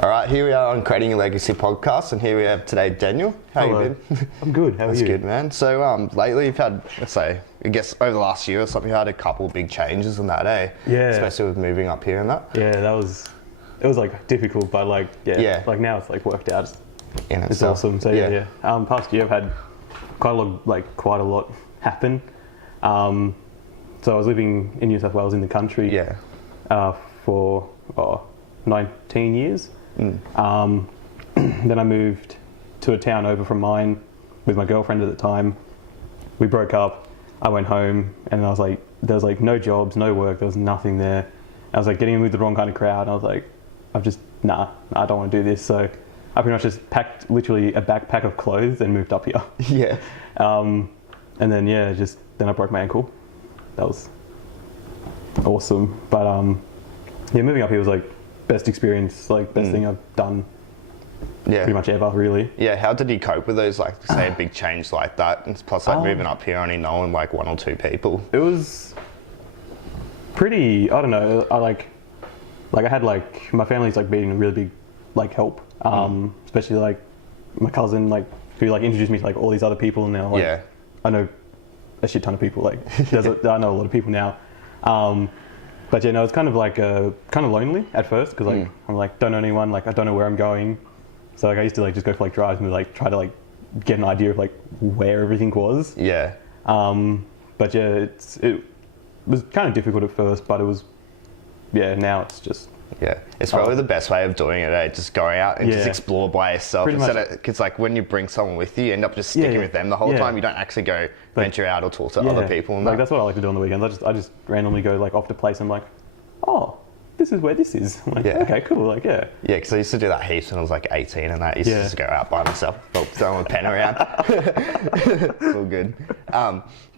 All right, here we are on Creating a Legacy podcast, and here we have today Daniel. How Hello. you been? I'm good. How are That's you? good, man. So lately you've had, let's say, I guess over the last year or something, you had a couple of big changes in that, eh? Yeah. Especially with moving up here and that. Yeah, it was like difficult, but like Yeah. like now it's like worked out. In It's itself. awesome. So yeah. Past year I've had quite a lot happen. So I was living in New South Wales in the country. Yeah. For 19 years. Then I moved to a town over from mine with my girlfriend at the time. We broke up. I went home and I was like, there was like no jobs, no work, there was nothing there. I was like getting in with the wrong kind of crowd. And I was like, I don't want to do this. So I pretty much just packed literally a backpack of clothes and moved up here. Yeah. And then then I broke my ankle. That was awesome. But moving up here was like best experience, like best thing I've done Yeah. pretty much ever, really. Yeah, how did you cope with those, like, say, a big change like that? And plus, like, moving up here only knowing, like, one or two people. It was pretty, I don't know, I had like, my family's like been a really big like help, especially like my cousin, like, who like introduced me to like all these other people, and now like, Yeah. I know a shit ton of people, like, I know a lot of people now. But yeah, no, it's kind of like kind of lonely at first, because like I'm like don't know anyone, like I don't know where I'm going, so like I used to like just go for like drives and like try to like get an idea of like where everything was. Yeah. But yeah, it was kind of difficult at first, but it was, now it's just. Yeah, it's probably the best way of doing it, eh? Just going out and just Yeah. explore by yourself Pretty instead much. of, because like when you bring someone with you, you end up just sticking Yeah. with them the whole Yeah. time. You don't actually go venture out or talk to Yeah. other people. And Like that. that's what I like to do on the weekends. I just randomly go like off to place. I'm like, oh, this is where this is. I'm like, Yeah. okay, cool. Like, yeah. Yeah, because I used to do that heaps when I was like 18 and that. I used to Yeah. just go out by myself, throwing a pen around. It's all good.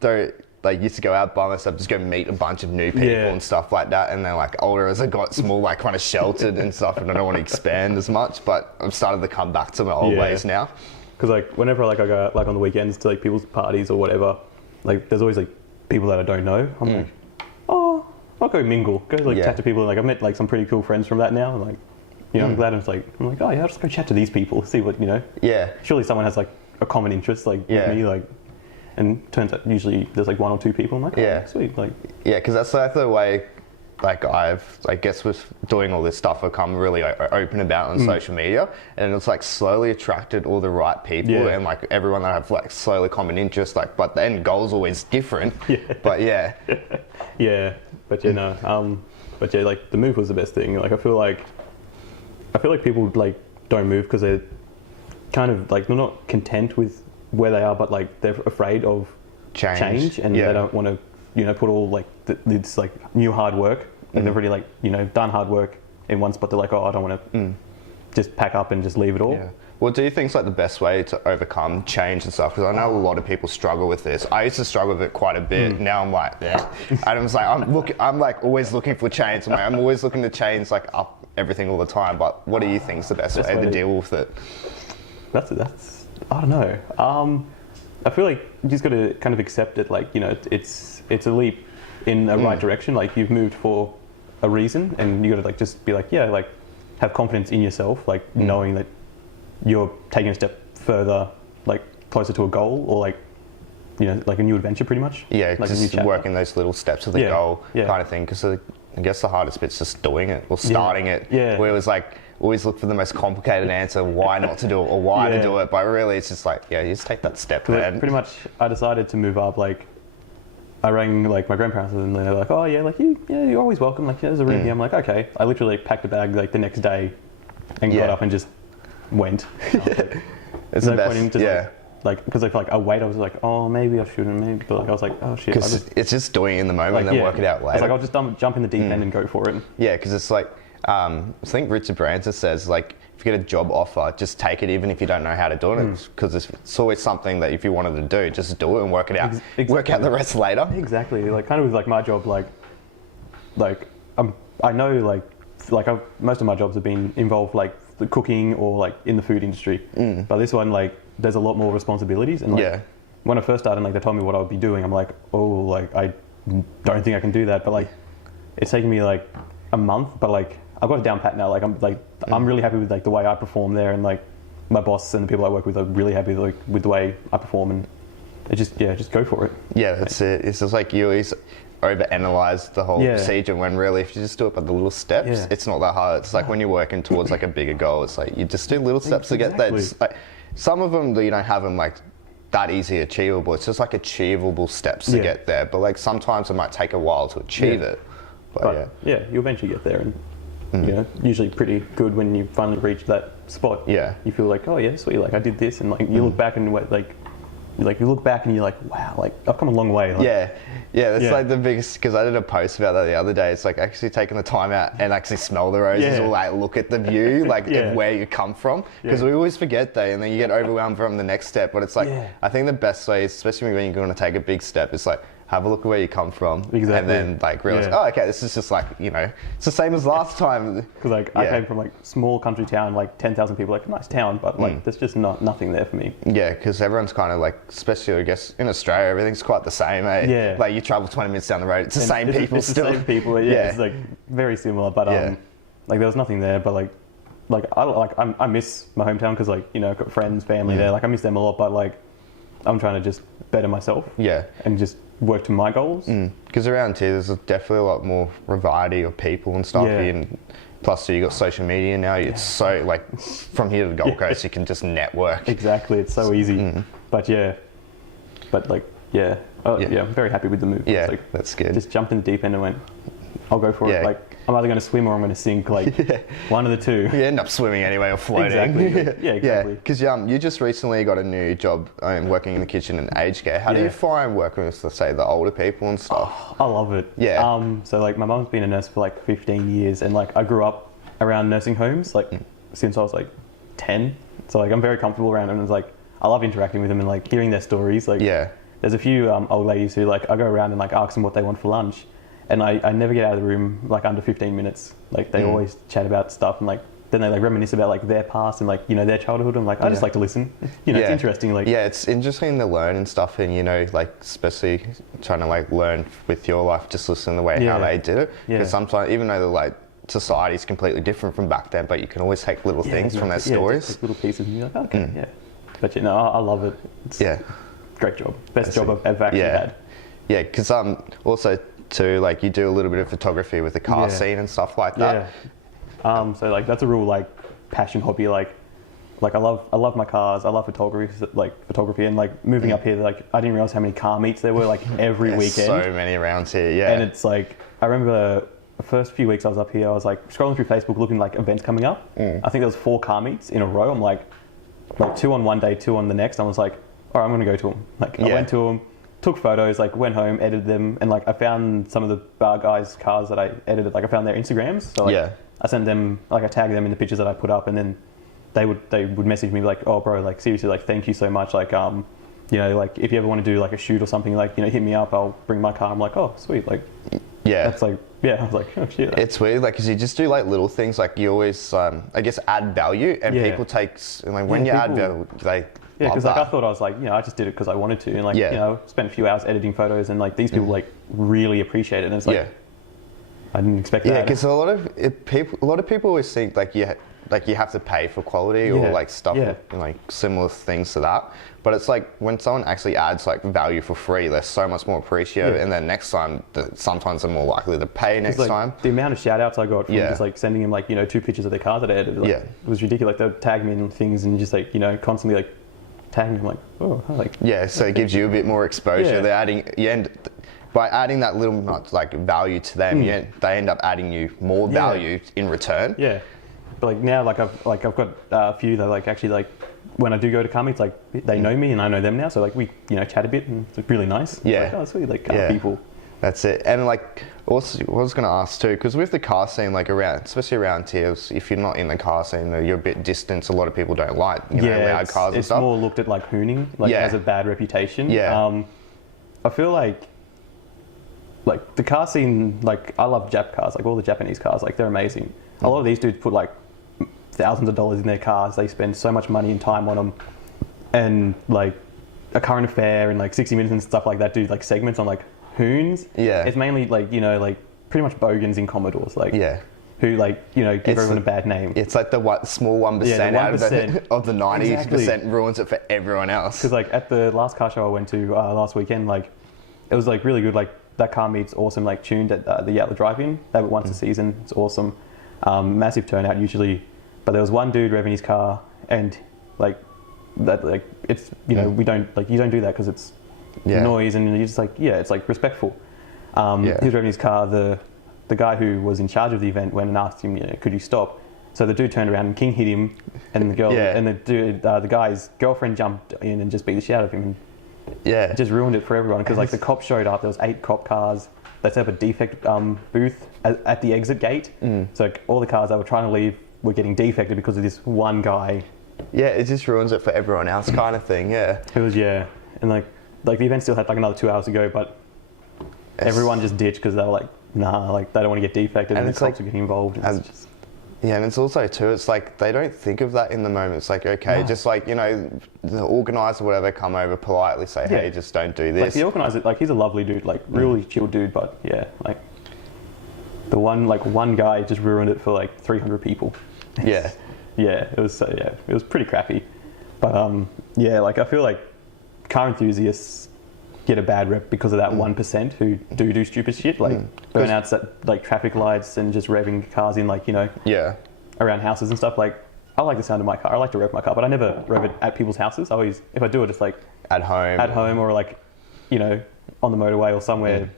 So, like, used to go out by myself, just go meet a bunch of new people Yeah. and stuff like that. And then, like, older as I got small, like, kind of sheltered and stuff, and I don't want to expand as much, but I've started to come back to my old Yeah. ways now. Because like whenever like I go out, like on the weekends to like people's parties or whatever, like there's always like people that I don't know. I'm like, oh, I'll go mingle, go like Yeah. chat to people. Like I've met like some pretty cool friends from that now. And like, I'm glad. I'm like, oh yeah, I'll just go chat to these people, see what Yeah. Surely someone has like a common interest like Yeah. with me, like. And turns out usually there's like one or two people. I'm like, oh, Yeah. sweet, like. Yeah, because that's like the way, like I guess with doing all this stuff, I've come really open about on social media, and it's like slowly attracted all the right people Yeah. and like everyone that have like slowly common interests. Like, but the end goal's always different. Yeah. But yeah, Yeah, but but yeah, like the move was the best thing. Like I feel like people like don't move because they're kind of like they're not content with where they are, but like they're afraid of change and Yeah. they don't want to put all like this like new hard work, and they've already like done hard work in one spot. They're like, oh, I don't want to just pack up and just leave it all. Yeah. Well, do you think it's like the best way to overcome change and stuff? Because I know a lot of people struggle with this. I used to struggle with it quite a bit. Now I'm like, yeah. Adam's like, I'm like always looking for change. I'm always looking to change like up everything all the time. But what do you think is the best way to deal with it? That's I don't know. I feel like you just got to kind of accept it. Like it's a leap in the right direction. Like you've moved for a reason, and you got to like just be like, yeah, like have confidence in yourself, like knowing that you're taking a step further, like closer to a goal, or like like a new adventure, pretty much. Yeah, like a new just chapter. working those little steps to the goal kind of thing. Because I guess the hardest bit's just doing it or starting it. Yeah. Where it was like, always look for the most complicated answer, why not to do it or why to do it. But really, it's just like, yeah, you just take that step. Like, pretty much, I decided to move up. Like, I rang like my grandparents, and they're like, "Oh yeah, like you're always welcome. Like, there's a room here." I'm like, "Okay." I literally like, packed a bag like the next day, and got up and just went. It's the best. Because I wait, I was like, "Oh, maybe I shouldn't." Maybe, but like I was like, "Oh shit." Because it's just doing it in the moment and then work it out later. I was like, I'll just jump in the deep end and go for it. Yeah, because it's like, I think Richard Branson says, like, if you get a job offer, just take it even if you don't know how to do it. Because it's always something that if you wanted to do, just do it and work it out. Exactly. Work out the rest later. Exactly. Like kind of with like my job, I know most of my jobs have been involved like the cooking or like in the food industry. But this one, like, there's a lot more responsibilities, and like when I first started, like they told me what I would be doing, I'm like, oh, like I don't think I can do that. But like it's taken me like a month, but like I've got it down pat now. Like I'm like I'm really happy with like the way I perform there, and like my boss and the people I work with are really happy like with the way I perform, and just go for it. Yeah, that's it. It's just like you always overanalyze the whole procedure when really if you just do it by the little steps, it's not that hard. It's like when you're working towards like a bigger goal, it's like you just do little steps to get there. Just, like, some of them you don't have them like that easy achievable. It's just like achievable steps to get there. But like sometimes it might take a while to achieve it. But you eventually get there, and you know, usually pretty good when you finally reach that spot. Yeah. You feel like, oh yeah, sweet, like I did this, and like you look back and you look back and you're like, wow, like I've come a long way. Like, that's like the biggest, because I did a post about that the other day. It's like actually taking the time out and actually smell the roses or like look at the view, like of where you come from, because we always forget that, and then you get overwhelmed from the next step. But it's like I think the best way, especially when you're going to take a big step, is like have a look at where you come from, and then like realize, oh, okay, this is just like, you know, it's the same as last time. Because like I came from like small country town, like 10,000 people, like a nice town, but like there's just nothing there for me. Yeah, because everyone's kind of like, especially I guess in Australia, everything's quite the same. Eh? Like you travel 20 minutes down the road, it's the same people it's still. The same people, it's like very similar, but like there was nothing there, but like I miss my hometown because like, you know, I've got friends, family there, like I miss them a lot, but like I'm trying to just better myself. And just work to my goals. Because around here, there's definitely a lot more variety of people and stuff. And plus, you got social media now. It's so like from here to the Gold Coast, you can just network. Exactly, it's so easy. But I'm very happy with the move. Yeah, like, that's good. Just jumped in the deep end and went, I'll go for it. Like I'm either going to swim or I'm going to sink. Like one of the two. You end up swimming anyway or floating. Exactly. Exactly. Because you just recently got a new job working in the kitchen in aged care. How do you find working with, let's say, the older people and stuff? Oh, I love it. So like my mum's been a nurse for like 15 years, and like I grew up around nursing homes like since I was like 10. So like I'm very comfortable around them, and it's like I love interacting with them and like hearing their stories. Like there's a few old ladies who like I go around and like ask them what they want for lunch. And I never get out of the room like under 15 minutes. Like they always chat about stuff, and like then they like reminisce about like their past and like, you know, their childhood. I'm like, I just like to listen. You know, it's interesting. Like it's interesting to learn and stuff, and you know, like especially trying to like learn with your life, just listen to the way how they did it. Because sometimes, even though the like society's completely different from back then, but you can always take little things from their stories. Just little pieces, and you're like, okay, But you know, I love it. It's great job. Best job I've ever actually had. Yeah, because also too, like you do a little bit of photography with the car scene and stuff like that. So like that's a real like passion hobby. Like I love my cars. I love photography, and like moving up here, like I didn't realize how many car meets there were like every weekend. So many around here, And it's like I remember the first few weeks I was up here, I was like scrolling through Facebook looking like events coming up. I think there was 4 car meets in a row. I'm like 2 on one day, 2 on the next. I was like, all right, I'm gonna go to them. Like I went to them. Took photos, like went home, edited them, and like I found some of the bar guys' cars that I edited. Like I found their Instagrams, so like I sent them, like I tagged them in the pictures that I put up, and then they would message me like, oh bro, like seriously, like thank you so much, like you know, like if you ever want to do like a shoot or something, like, you know, hit me up, I'll bring my car. I'm like, oh sweet, like that's like I was like, oh shit. It's weird, like, because you just do like little things, like you always I guess add value, and people take like when you add value, they because like I thought I was like, you know, I just did it because I wanted to, and like you know, spent a few hours editing photos, and like these people like really appreciate it, and it's like I didn't expect that. Yeah, because a lot of people always think like you have to pay for quality or like stuff like similar things to that, but it's like when someone actually adds like value for free, they're so much more appreciative, and then next time sometimes they're more likely to pay next time. The amount of shout outs I got from just like sending them like, you know, 2 pictures of their cars that I edited, like, it was ridiculous. Like they would tag me in things and just like, you know, constantly like tagging them, like, oh, like so it gives you a bit more exposure. They're adding by adding that little like value to them, they end up adding you more value in return. But like now, like I've got a few that like actually like when I do go to car meets, like they know me and I know them now, so like we, you know, chat a bit, and it's really nice. Like, oh sweet, like people. That's it. And like also, I was going to ask too, because with the car scene, like around, especially around here, if you're not in the car scene, you're a bit distant. A lot of people don't like, you know, loud cars and stuff. It's more looked at like hooning, like has a bad reputation. I feel like the car scene, like I love Jap cars, like all the Japanese cars, like they're amazing. A lot of these dudes put like thousands of dollars in their cars. They spend so much money and time on them, and like A Current Affair and like 60 Minutes and stuff like that do like segments on like hoons. It's mainly like, you know, like pretty much bogans in Commodores. Like who like give everyone a bad name. It's like the small 1% Yeah, the out of 1%. of the 90% Exactly. ruins it for everyone else. Because like at the last car show I went to last weekend, like it was like really good. Like that car meet's awesome. Like tuned at the Yatala Drive-In. They have it once a season. It's awesome. Massive turnout usually. But there was one dude revving his car, and like that, like it's we don't like you don't do that because it's noise, and you're just like it's like respectful. He was revving his car. The guy who was in charge of the event went and asked him, could you stop? So the dude turned around and King hit him, and the girl and the dude, the guy's girlfriend jumped in and just beat the shit out of him. And it just ruined it for everyone because like the cops showed up. There was 8 cop cars. They set up a defect booth at the exit gate. So like, all the cars that were trying to leave were getting defected because of this one guy. Yeah, it just ruins it for everyone else, kind of thing. Yeah. It was and like the event still had like another 2 hours to go, but everyone just ditched because they were like, nah, like they don't want to get defected, and the cops are getting involved. And it's also too, it's like they don't think of that in the moment. It's like, okay, just like, the organizer or whatever come over politely say, hey, just don't do this. Like the organizer, like he's a lovely dude, like really chill dude, but like the one guy just ruined it for like 300 people. Yeah. It was pretty crappy. But like I feel like car enthusiasts get a bad rep because of that 1% who do stupid shit, like burnouts at like traffic lights and just revving cars in like around houses and stuff. Like I like the sound of my car. I like to rev my car, but I never rev it at people's houses. I always, if I do it, it's like at home or like on the motorway or somewhere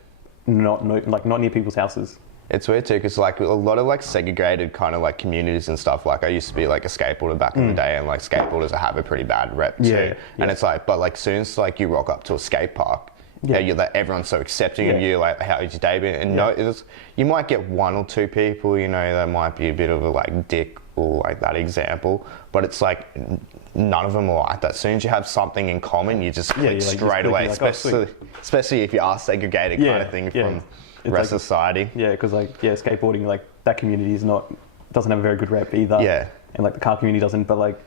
not near people's houses. It's weird too, because like a lot of like segregated kind of like communities and stuff. Like I used to be like a skateboarder back in the day, and like skateboarders have a pretty bad rep too. And it's like, but like soon as like you rock up to a skate park, you're like everyone's so accepting of you. Like, how's your day been? And you might get 1 or 2 people, that might be a bit of a like dick or like that example, but it's like none of them are like that. As soon as you have something in common, you just click straight away, especially if you are segregated kind of thing from the rest of society. Because skateboarding, like that community doesn't have a very good rep either. And like the car community doesn't, but like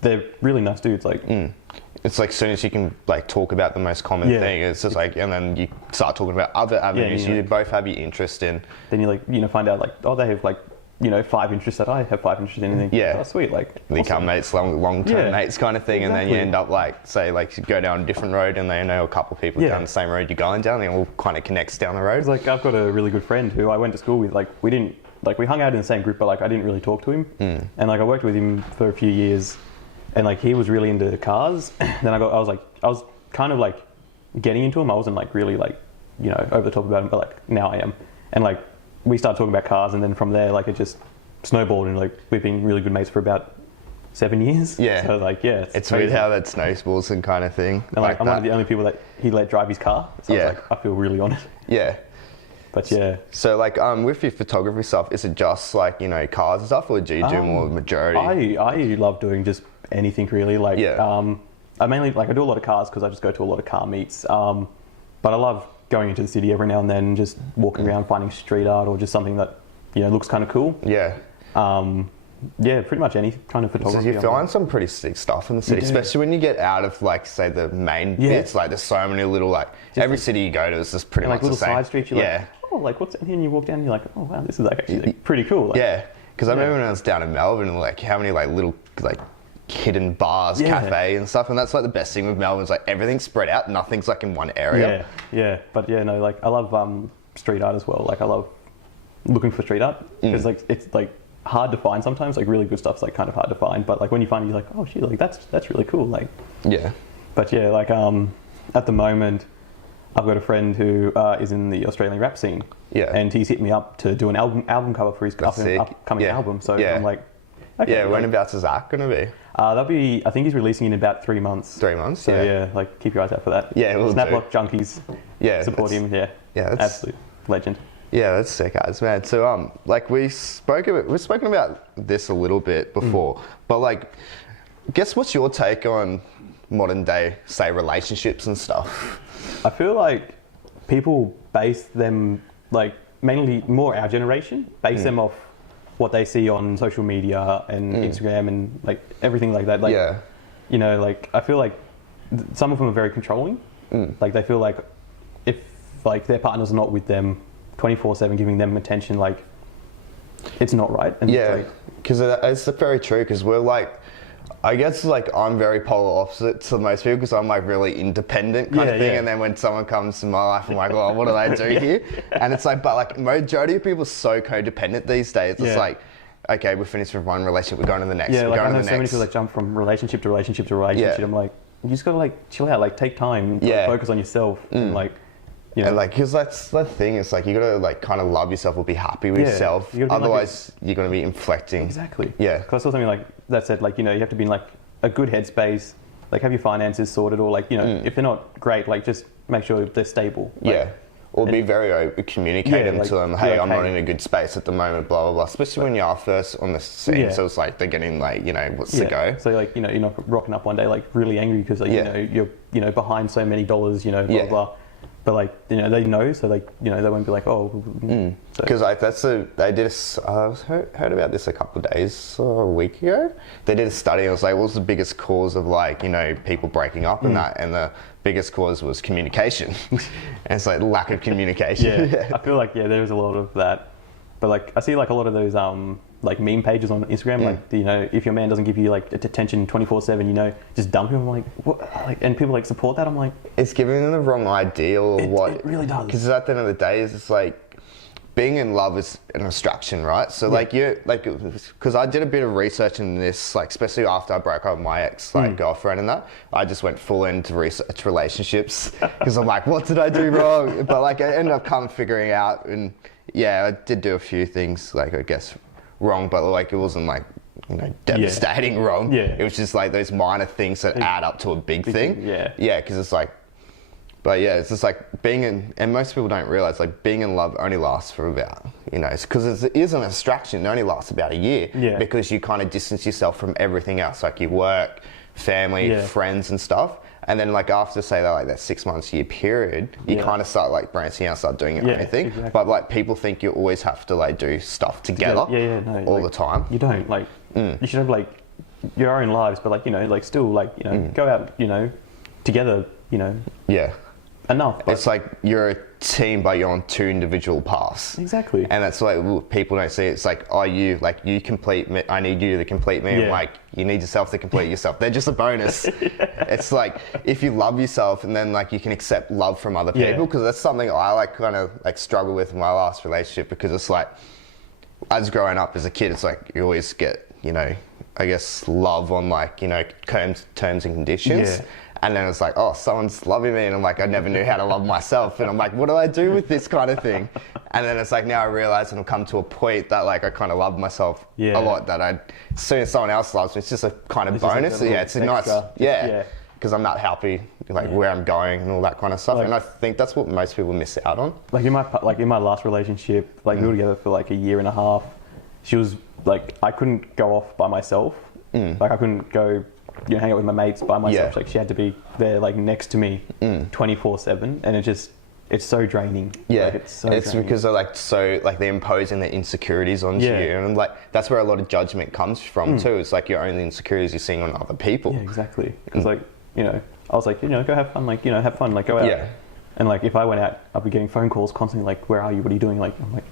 they're really nice dudes. Like it's like as soon as you can like talk about the most common thing, it's just like, and then you start talking about other avenues you both have your interest in. Then you like find out like, oh, they have like 5 interests that I have 5 interests in, and oh, sweet, like awesome. Become mates, long-term mates kind of thing. And then you end up like, say like you go down a different road and they know a couple of people down the same road you're going down, and it all kind of connects down the road. It's like I've got a really good friend who I went to school with. Like we hung out in the same group, but like I didn't really talk to him. And like I worked with him for a few years, and like he was really into cars. Then I was kind of like getting into him. I wasn't like really like over the top about him, but like now I am. And like we started talking about cars, and then from there like it just snowballed, and like we've been really good mates for about 7 years. So like it's weird how that snowballs and kind of thing. And like I'm one of the only people that he let drive his car. So I was like, I feel really honoured. But So like with your photography stuff, is it just like cars and stuff, or do you do more majority? I love doing just anything really. Like I mainly like I do a lot of cars because I just go to a lot of car meets. But I love going into the city every now and then, and just walking around finding street art or just something that looks kind of cool. Pretty much any kind of photography. So you find some pretty sick stuff in the city, especially when you get out of like say the main bits. Like there's so many little like just every city you go to is just pretty much like little the same. Side streets. You're like, oh, like what's in here? And you walk down, and you're like, oh wow, this is like actually like, pretty cool. Like, because I remember when I was down in Melbourne, like how many like little like hidden bars, cafe and stuff, and that's like the best thing with Melbourne is like everything's spread out, nothing's like in one area. But like I love street art as well. Like I love looking for street art because like it's like hard to find sometimes. Like really good stuff's like kind of hard to find, but like when you find it, you're like, oh shit, like that's really cool. Like but like at the moment I've got a friend who is in the Australian rap scene, and he's hit me up to do an album cover for his upcoming album. So I'm like, okay, whenabouts is that gonna be? That'll be, I think he's releasing in about 3 months. 3 months. So like keep your eyes out for that. We'll Snaplock Junkies. Support him. That's absolute legend. That's sick as man. So like we've spoken about this a little bit before, but like, guess what's your take on modern day, say, relationships and stuff? I feel like people base them, like mainly more our generation, base them off what they see on social media and Instagram and like everything like that. Like, like I feel like some of them are very controlling. Like they feel like if like their partner's not with them 24/7 giving them attention, like it's not right. And Yeah, it's because it's very true. Because we're like, I guess like I'm very polar opposite to most people because I'm like really independent kind of thing. Yeah. And then when someone comes to my life, I'm like, well, what do I do here? And it's like, but like majority of people are so codependent these days. It's like, okay, we're finished with one relationship, we're going to the next. yeah, we're like going I know to the so many next. people that jump from relationship to relationship to relationship. Yeah. I'm like, you just gotta like chill out, like take time, to focus on yourself, and like, you know, And like, because that's the thing. It's like you gotta like kind of love yourself or be happy with yourself. You gotta be Otherwise, you're gonna be inflecting. exactly. Yeah. Because I saw something like that said like, you know, you have to be in like a good headspace, like have your finances sorted, or like, you know, if they're not great, like just make sure they're stable. Like, Yeah. Or be very open, communicating like, to them, be hey, like, I'm not hey. in a good space at the moment, blah, blah, blah. Especially when you are first on the scene. Yeah. So it's like they're getting like, you know, what's the go? So like, you know, you're not rocking up one day like really angry because like, Yeah. you're behind so many dollars, you know, blah, Yeah. blah, blah. But like, you know, they know, so like, you know, they won't be like, oh. So, Because like they did I heard about this a couple of days or a week ago. They did a study and it was like, what's the biggest cause of like, you know, people breaking up and that? And the biggest cause was communication. And it's like lack of communication. yeah, I feel like, there's a lot of that. But like, I see like a lot of those like meme pages on Instagram, like, you know, if your man doesn't give you like attention 24/7, you know, just dump him. I'm like, what? Like, and people like support that. I'm like, It's giving them the wrong idea or what. it really does. Because at the end of the day, it's like being in love is an abstraction, right? So like you like, because I did a bit of research in this, like especially after I broke up with my ex girlfriend and that, I just went full into research relationships because I'm like, what did I do wrong? But like I ended up kind of figuring out, and I did do a few things like I guess wrong, but like it wasn't like, you know, devastating wrong. Yeah. It was just like those minor things that add up to a big thing. Yeah. Yeah, because it's like, but yeah, it's just like being in, and most people don't realize like being in love only lasts for about, you know, because it is an abstraction. It only lasts about a year because you kind of distance yourself from everything else, like your work, family, friends and stuff. And then like after say that like that 6 months, year period, you kind of start like branching out, start doing your own thing. Exactly. But like people think you always have to like do stuff together no, all like, the time. You don't like. You should have like your own lives, but like, you know, like still like, you know, go out, you know, together, you know, Yeah. enough. But It's like you're a team, but you're on two individual paths. exactly. And that's like people don't see it. It's like, oh, you complete me. I need you to complete me. I'm like, you need yourself to complete yourself. They're just a bonus. It's like if you love yourself, and then like you can accept love from other people, because that's something I like kind of like struggle with in my last relationship, because it's like, as growing up as a kid, it's like you always get, you know, I guess love on like, you know, terms and conditions. Yeah. And then it's like, oh, someone's loving me. And I'm like, I never knew how to love myself. And I'm like, what do I do with this kind of thing? And then it's like, now I realize and I've come to a point that like I kind of love myself a lot, that as soon as someone else loves me, it's just a kind of bonus. Like It's a nice, because I'm not happy like where I'm going and all that kind of stuff. Like, and I think that's what most people miss out on. Like in my last relationship, like we were together for like a year and a half. She was like, I couldn't go off by myself. Like I couldn't go, you know, hang out with my mates by myself. Yeah. Like she had to be there, like next to me, 24/7, and it's so draining. Yeah, like, it's because they're like they're imposing their insecurities onto you, and like that's where a lot of judgment comes from too. It's like your own insecurities you're seeing on other people. Yeah, exactly. Because like, you know, I was like, you know, go have fun. Like, you know, have fun. Like, go out. Yeah. And like, if I went out, I'd be getting phone calls constantly. Like, where are you? What are you doing? Like, I'm like,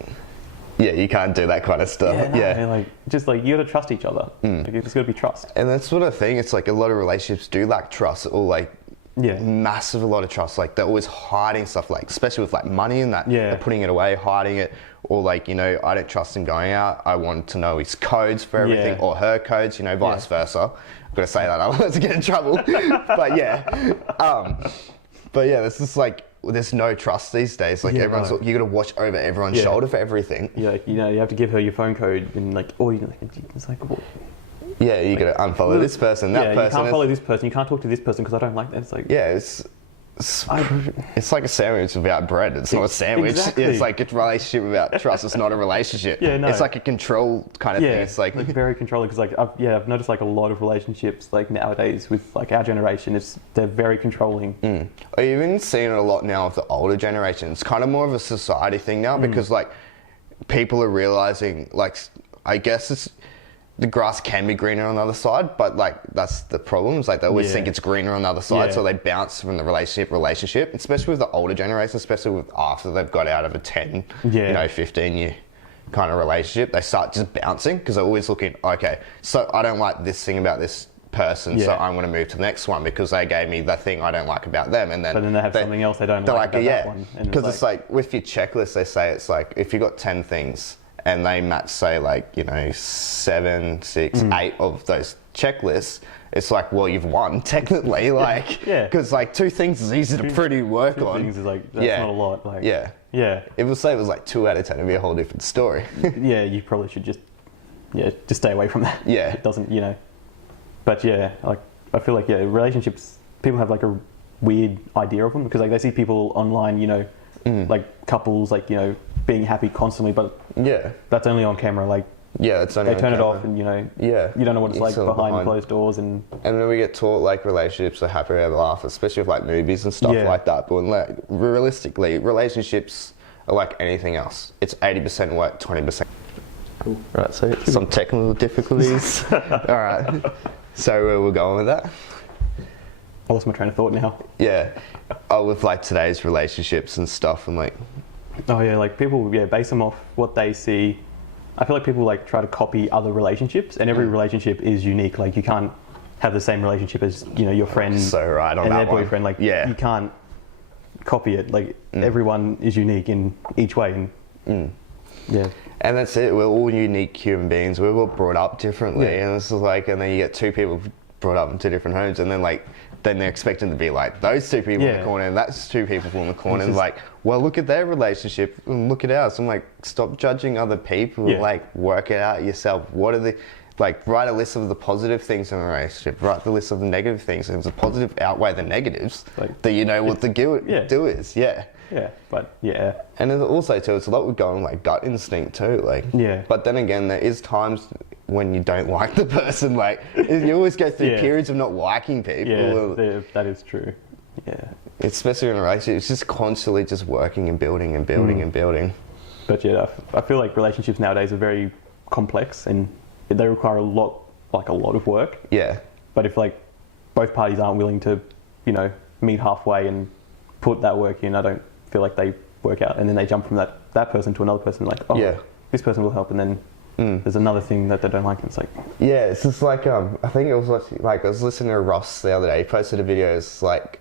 Yeah, you can't do that kind of stuff. like just like you got to trust each other. Like, there's got to be trust. And that's sort of thing. It's like a lot of relationships do lack trust, or like massive a lot of trust. Like they're always hiding stuff, like especially with like money and that. Yeah. They're putting it away, hiding it, or like, you know, I don't trust him going out. I want to know his codes for everything, or her codes. You know, vice versa. I've got to say that otherwise I get in trouble. But it's just like there's no trust these days. Like everyone's, you got to watch over everyone's shoulder for everything. Yeah, like, you know, you have to give her your phone code, and like, or you it's like, what? Yeah, you got to unfollow this person, that person. You can't follow this person. You can't talk to this person because I don't like that. It's like, it's like a sandwich without bread. It's not a sandwich. Exactly. It's like a relationship without trust. It's not a relationship. Yeah, no. It's like a control kind of thing. It's like very controlling, because like I've noticed like a lot of relationships like nowadays with like our generation, they're very controlling. I've even seen it a lot now with the older generation. It's kind of more of a society thing now, because like people are realizing, like, I guess it's the grass can be greener on the other side, but like that's the problem. It's like they always think it's greener on the other side, so they bounce from the relationship, especially with the older generation, especially with after they've got out of a 10, 15 year kind of relationship, they start just bouncing because they're always looking, okay, so I don't like this thing about this person, so I'm going to move to the next one because they gave me the thing I don't like about them, and then But then they have something else they don't like about that one. Because it's like with your checklist, they say it's like if you got 10 things and they match, say, like, you know, 7, 6, 8 of those checklists, it's like, well, you've won technically, like, because like 2 things is easy to pretty work on. 2 things is like, that's not a lot. Like, yeah. If it say it was like 2 out of 10, it'd be a whole different story. Yeah, you probably should just stay away from that. Yeah. It doesn't, you know. But yeah, like I feel like relationships, people have like a weird idea of them because like they see people online, you know, like couples, like, you know, being happy constantly, but that's only on camera. Like it's only they turn it off, and you know, you don't know what it's like behind closed doors. And then we get taught like relationships are happy ever after, especially with like movies and stuff like that. But like realistically, relationships are like anything else. It's 80% work, 20%. Cool. Right, so some technical difficulties. All right. So where we're going with that? I lost my train of thought now. Yeah. Oh, with like today's relationships and stuff, and like. Oh yeah, like people base them off what they see. I feel like people like try to copy other relationships, and every relationship is unique. Like you can't have the same relationship as, you know, your friend so right on and that their boyfriend. Like you can't copy it. Like everyone is unique in each way. And And that's it. We're all unique human beings. We're all brought up differently, and it's like, and then you get 2 people brought up in 2 different homes, and then like, then they're expecting to be like those 2 people in the corner, and that's 2 people in the corner, and like, well, look at their relationship and look at ours. I'm like, stop judging other people. Like, work it out yourself. What are the like? Write a list of the positive things in a relationship. Write the list of the negative things, and if the positive outweigh the negatives, like, then you know what the do is. And then also too, it's a lot with going like gut instinct too, like. But then again, there is times when you don't like the person, like you always go through periods of not liking people. That is true. Especially in a relationship, it's just constantly just working and building and building and building. But I feel like relationships nowadays are very complex and they require a lot of work. But if like both parties aren't willing to, you know, meet halfway and put that work in, I don't feel like they work out, and then they jump from that person to another person, like, this person will help, and then there's another thing that they don't like, and it's like... it's just like, I think it was like, I was listening to Ross the other day, he posted a video, it's like,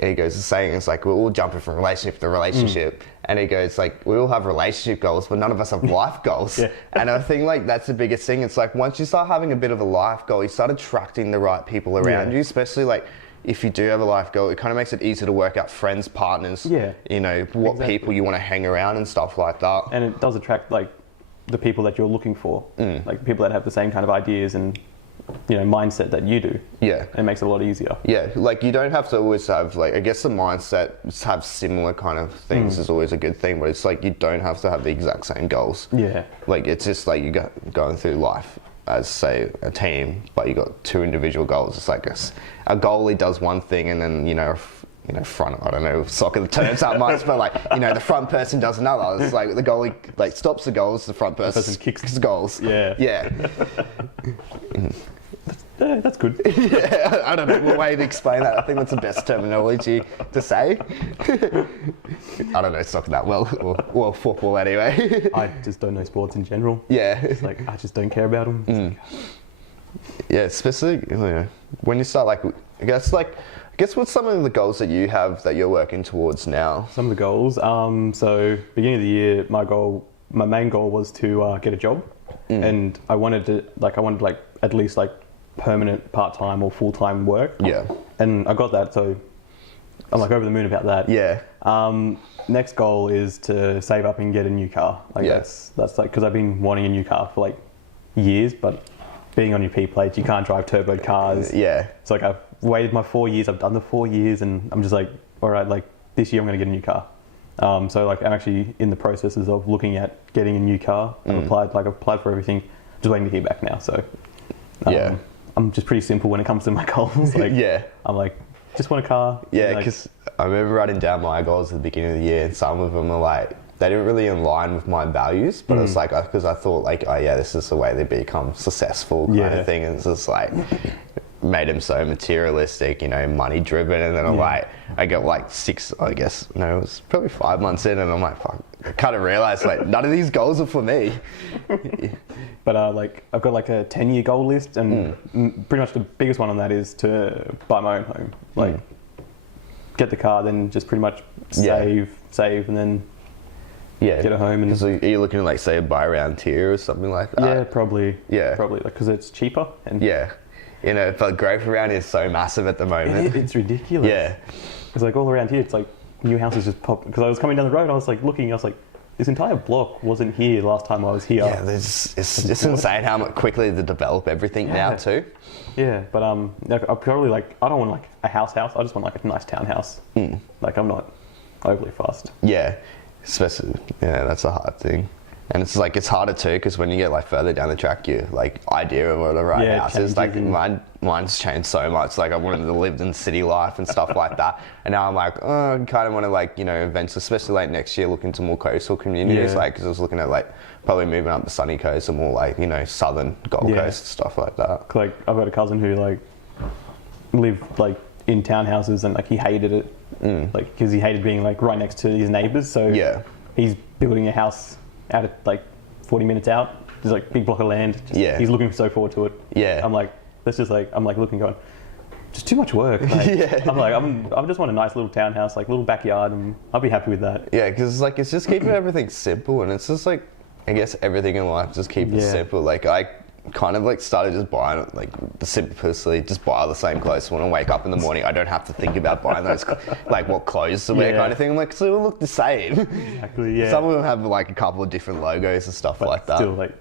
and he goes, it's like, we're all jumping from relationship to relationship, and he goes, like, we all have relationship goals, but none of us have life goals. And I think, like, that's the biggest thing. It's like, once you start having a bit of a life goal, you start attracting the right people around you, especially, like, if you do have a life goal, it kind of makes it easier to work out friends, partners, you know, what people you want to hang around and stuff like that. And it does attract, like, the people that you're looking for, like people that have the same kind of ideas and, you know, mindset that you do. It makes it a lot easier. Like you don't have to always have, like, I guess the mindset, have similar kind of things is always a good thing, but it's like you don't have to have the exact same goals. Like it's just like you going through life as, say, a team, but you got 2 individual goals. It's like a goalie does one thing, and then, you know, front, I don't know if soccer terms that much, but like, you know, the front person does another. It's like the goalie like stops the goals, the front person kicks the goals. That's good. I don't know what way to explain that. I think that's the best terminology to say. I don't know soccer that well, or football anyway. I just don't know sports in general. It's like, I just don't care about them. Especially, you know, when you start, like, I guess what's some of the goals that you have that you're working towards now? Some of the goals. So beginning of the year, my main goal was to get a job, and I wanted like at least like permanent part-time or full-time work. And I got that, so I'm like over the moon about that. Next goal is to save up and get a new car. Like that's like, because I've been wanting a new car for like years, but being on your P plates, you can't drive turbo cars. It's like I've waited my 4 years, I've done the 4 years, and I'm just like, all right, like this year I'm going to get a new car. So like I'm actually in the processes of looking at getting a new car. I've applied for everything, just waiting to hear back now. So I'm just pretty simple when it comes to my goals. Like I'm like, just want a car. Because I remember writing down my goals at the beginning of the year, and some of them are like, they didn't really align with my values, but it's like, because I thought like, oh yeah, this is the way they become successful kind of thing, and it's just like, made him so materialistic, you know, money driven, and then I'm like, I got like it was probably 5 months in, and I'm like, fuck, I kind of realized like none of these goals are for me. But like I've got like a 10-year goal list, and pretty much the biggest one on that is to buy my own home. Like get the car, then just pretty much save, and then get a home. And so are you looking to like say buy around here or something like that? Yeah, probably. Yeah, probably because it's cheaper. And you know, but growth around here is so massive at the moment. It's ridiculous. Yeah, it's like all around here. It's like new houses just pop. Because I was coming down the road, I was like looking. I was like, this entire block wasn't here last time I was here. Yeah, it's insane how much quickly they develop everything now too. Yeah, but like, I probably like I don't want like a house. I just want like a nice townhouse. Like I'm not overly fussed. Yeah, especially that's a hard thing. And it's like it's harder too because when you get like further down the track, you like idea of what the right house is. Like mine's changed so much. Like I wanted to live in city life and stuff like that, and now I'm like, oh, I kind of want to like eventually, especially like next year, look into more coastal communities. Like because I was looking at like probably moving up the sunny coast and more like southern Gold Coast stuff like that. Like I've got a cousin who like lived like in townhouses and like he hated it, like because he hated being like right next to his neighbours. So he's building a house out of like 40 minutes out. There's like big block of land. He's looking so forward to it. I'm like, I'm like looking, going, just too much work. Like, I'm like, I just want a nice little townhouse, like little backyard, and I'll be happy with that. Yeah, because like it's just keeping everything simple, and it's just like, I guess everything in life just keep it simple. Like I kind of like started just buying like simplicity, just buy the same clothes. When I wake up in the morning, I don't have to think about buying those like what clothes to wear kind of thing. I'm like, so it'll look the same. Exactly. Yeah. Some of them have like a couple of different logos and stuff like that. Still like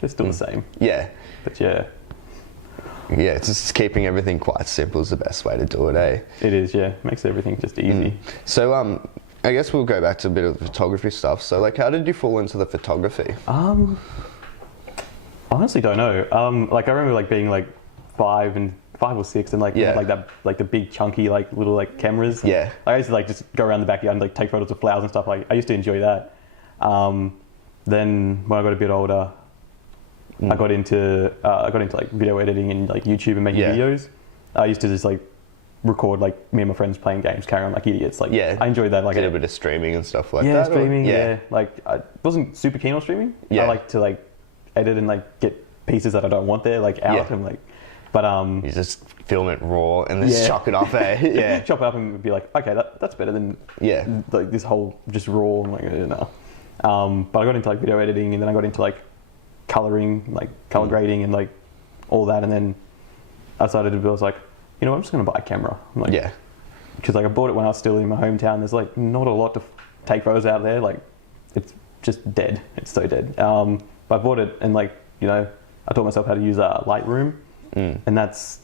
they're still the same. Yeah. But it's just keeping everything quite simple is the best way to do it, eh? It is. Yeah, makes everything just easy. So I guess we'll go back to a bit of the photography stuff. So like, how did you fall into the photography? I honestly don't know. Like I remember like being like 5 or 6 and like like that like the big chunky like little like cameras. Like, I used to like just go around the backyard and like take photos of flowers and stuff. Like I used to enjoy that. Then when I got a bit older, I got into like video editing and like YouTube and making videos. I used to just like record like me and my friends playing games, carry on like idiots. Like I enjoyed that. Like did a bit of streaming and stuff like that. Yeah, streaming. Yeah, like I wasn't super keen on streaming. I like to like edit and like get pieces that I don't want there like out and like, but you just film it raw and then chop it off, eh? Chop it up and be like, okay, that's better than like this whole just raw. I'm like, no. But I got into like video editing, and then I got into like coloring, like color grading and like all that, and then I started to I was like, you know, I'm just gonna buy a camera. I'm like, because like I bought it when I was still in my hometown. There's like not a lot to take photos out there. Like it's just dead. It's so dead. But I bought it and like, I taught myself how to use Lightroom, and that's.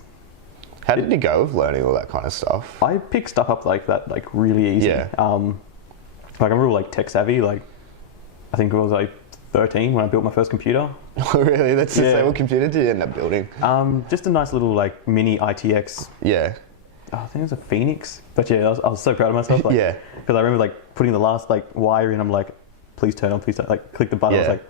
How did you go with learning all that kind of stuff? I picked stuff up like that, like really easy. Like I'm real like tech savvy. Like I think I was like 13 when I built my first computer. Oh really? That's the same. What computer did you end up building? Just a nice little like mini ITX. Yeah. I think it was a Phoenix. But I was so proud of myself. Like, because I remember like putting the last like wire in. I'm like, please turn on, please turn. Like click the button. I was like,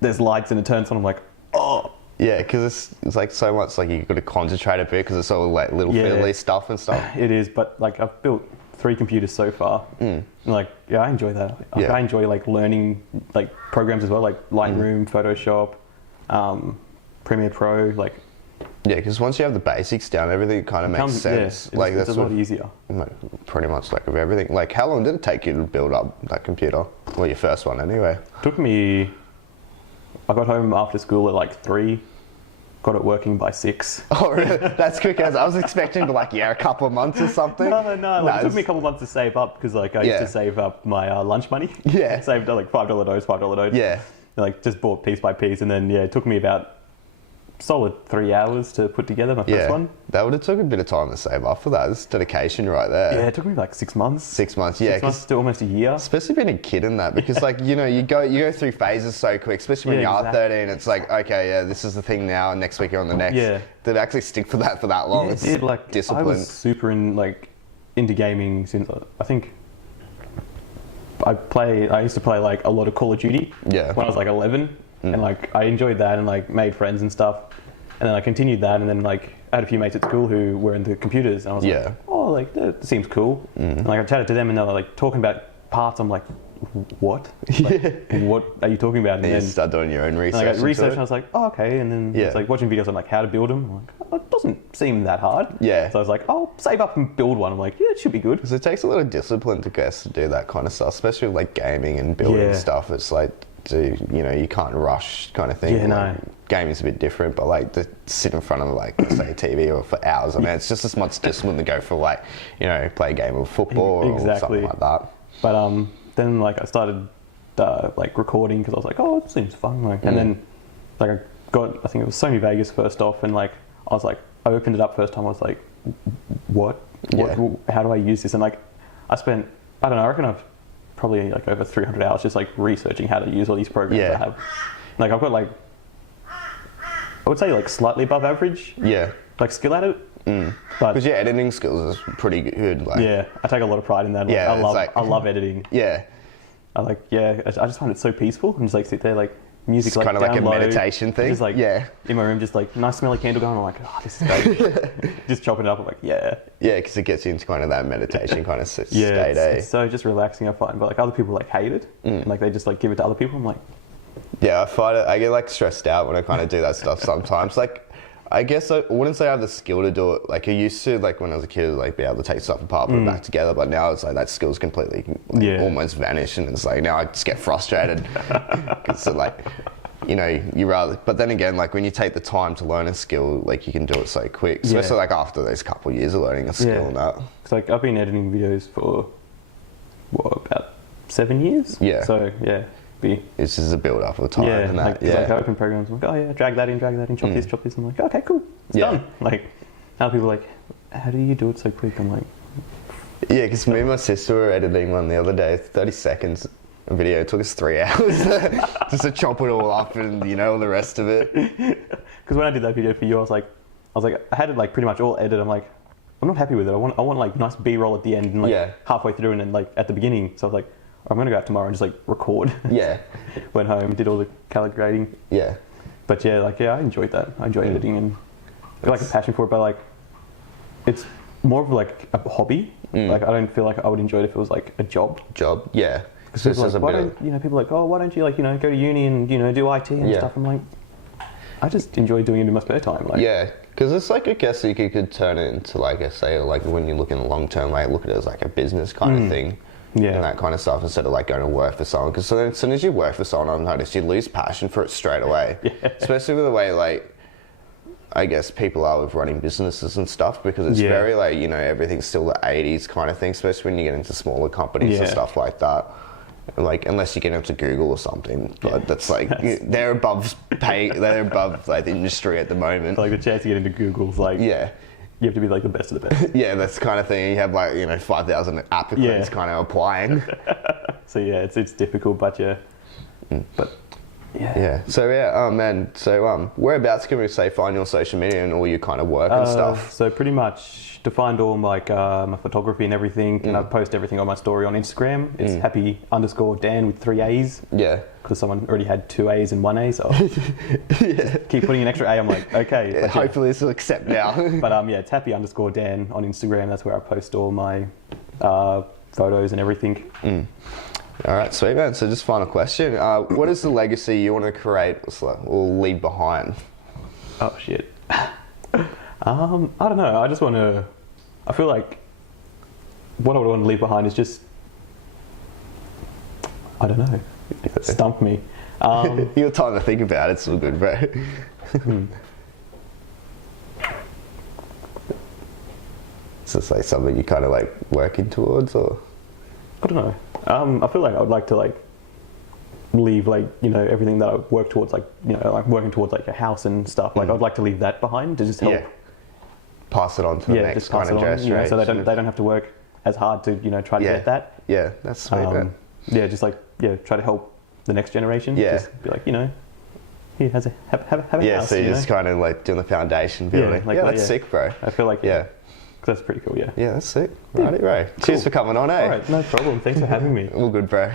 there's lights and it turns on. I'm like, oh. Yeah, because it's like so much like you got to concentrate a bit because it's all like little fiddly stuff and stuff. It is, but like I've built 3 computers so far. And, like I enjoy that. Like, I enjoy like learning like programs as well, like Lightroom, Photoshop, Premiere Pro. Like because once you have the basics down, everything kind of makes sense. Like it's a lot easier. Pretty much like of everything. Like how long did it take you to build up that computer? Well, your first one anyway. Took me. I got home after school at like 3. Got it working by 6. Oh, really? That's quick as I was expecting, but like, a couple of months or something. No. Like, it took me a couple of months to save up because like I used to save up my lunch money. I saved like $5 notes, $5 notes. And, like just bought piece by piece, and then it took me about solid 3 hours to put together my first one. That would have took a bit of time to save up for that. It's dedication right there. Yeah, it took me like 6 months. 6 months, 6 months to almost a year. Especially being a kid in that, because like you go through phases so quick. Especially when you are 13, it's like okay, this is the thing now, and next week you're on the next. To actually stick for that long, it's like discipline. I was super into gaming since I think. I used to play like a lot of Call of Duty when I was like 11, and like I enjoyed that and like made friends and stuff. And then I continued that, and then like I had a few mates at school who were into computers, and I was Yeah. like, oh, like that seems cool. And like I chatted to them, and they were like talking about parts. I'm like, what? Like, what are you talking about? And And you then start doing your own research. and I got into research, it. and I was like, oh, okay. And then Yeah. it's like watching videos on like how to build them. I'm like, oh, it doesn't seem that hard. Yeah. So I was like, I'll save up and build one. I'm like, yeah, it should be good. Because it takes a lot of discipline to guess to do that kind of stuff, especially with like gaming and building Yeah. stuff. It's like, you can't rush kind of thing. Yeah, no. Like, gaming's a bit different, but like to sit in front of like say a TV or for hours, I mean, it's just as much discipline to go for like, play a game of football or Exactly. something like that. But then like I started like recording because I was like, oh, it seems fun. Like, and then like I think it was Sony Vegas first off, and like I was like, I opened it up first time. I was like, what? Yeah. How do I use this? And like I spent, I don't know, I reckon I've probably like over 300 hours just like researching how to use all these programs Yeah. I have. Like I've got like, I would say like slightly above average Yeah. like skill at it. But Because your editing skills is pretty good. Like, yeah, I take a lot of pride in that. Like, Yeah, it's I love editing. Yeah. I just find it so peaceful and just like sit there like music It's like kind of like a download, meditation thing. just like Yeah. in my room, just like nice smelly candle going. I'm like, oh, this is great. Just chopping it up. I'm like, yeah, Yeah, because it gets you into kind of that meditation kind of state, it's so just relaxing. I find, but like other people like hate it, and, like they just like give it to other people. I'm like, Yeah, I find it. I get like stressed out when I kind of do that stuff sometimes. Like, I guess I wouldn't say I have the skill to do it. Like I used to, like when I was a kid, like be able to take stuff apart, put it back together. But now it's like that skill's completely like, Yeah. almost vanished, and it's like now I just get frustrated because like, you rather. But then again, like when you take the time to learn a skill, like you can do it so quick. Especially like after those couple of years of learning a skill and that. it's like I've been editing videos for about 7 years. Yeah. So yeah, It's just a build up of time yeah, and that. like, 'cause, like I open programs, I'm like, oh yeah, drag that in, chop this. I'm like, okay, cool, it's Yeah. done. Like, now people are like, how do you do it so quick? I'm like, Yeah, because me and my sister were editing one the other day, 30 seconds a video. It took us 3 hours just to chop it all up and all the rest of it. because when I did that video for you, I was like, I had it like pretty much all edited. I'm like, I'm not happy with it. I want like nice B-roll at the end and like Yeah. halfway through and then like at the beginning. So I was like, I'm gonna go out tomorrow and just like record. Yeah, Went home, did all the color grading. yeah. But yeah, I enjoyed that. I enjoy editing and I got like a passion for it. But like, it's more of like a hobby. Like I don't feel like I would enjoy it if it was like a job. Job, yeah. Because So it's people just a like, why bit of- don't people are like, oh, why don't you like go to uni and do IT and Yeah. stuff? I'm like, I just enjoy doing it in my spare time. Like, Yeah, because it's like I guess you could turn it into like I say like when you look in the long term, like look at it as like a business kind of thing. Yeah. And that kind of stuff instead of like going to work for someone. Because as soon as you work for someone, I've noticed you lose passion for it straight away. Yeah. Especially with the way like I guess people are with running businesses and stuff because it's Yeah. very like everything's still the 80s kind of thing, especially when you get into smaller companies and Yeah. stuff like that. Like unless you get into Google or something, but that's like they're above they're above like the industry at the moment. like the chance to get into Google's like, Yeah. you have to be like the best of the best. Yeah, that's the kind of thing. You have like 5,000 applicants Yeah. kind of applying. So yeah, it's difficult, but yeah, but yeah. Yeah. So yeah, man. So whereabouts can we say find your social media and all your kind of work and stuff? So pretty much to find all like my photography and everything, and I post everything on my story on Instagram. It's happy_Dan with 3 A's. Yeah. Because someone already had 2 A's and 1 A, so keep putting an extra A. I'm like, okay. Yeah, But, hopefully this will accept now. but yeah, it's happy_Dan on Instagram. That's where I post all my photos and everything. All right, sweet man. So just final question: what is the legacy you want to create or leave behind? Oh shit. I don't know. I just want to. I feel like what I would want to leave behind is just. I don't know. It stumped me. You got time to think about it. It's all good, bro. So it's like something you kind of like working towards, or I don't know. I feel like I would like to like leave like everything that I work towards, like like working towards like a house and stuff. Like I'd like to leave that behind to just help. Yeah. Pass it on to the next just pass kind it of on. generation. So they don't have to work as hard to try to Yeah. get that. Yeah, that's sweet, man. Yeah, just like try to help the next generation. Yeah. Just be like he has a have a Yeah, house. so you're just kind of like doing the foundation building. like Yeah, that, that's yeah. sick, bro. I feel like Yeah. 'cause that's pretty cool. Yeah. Yeah, that's sick. Righty, bro. Cheers for coming on, eh? All right, no problem. Thanks for having me. All good, bro.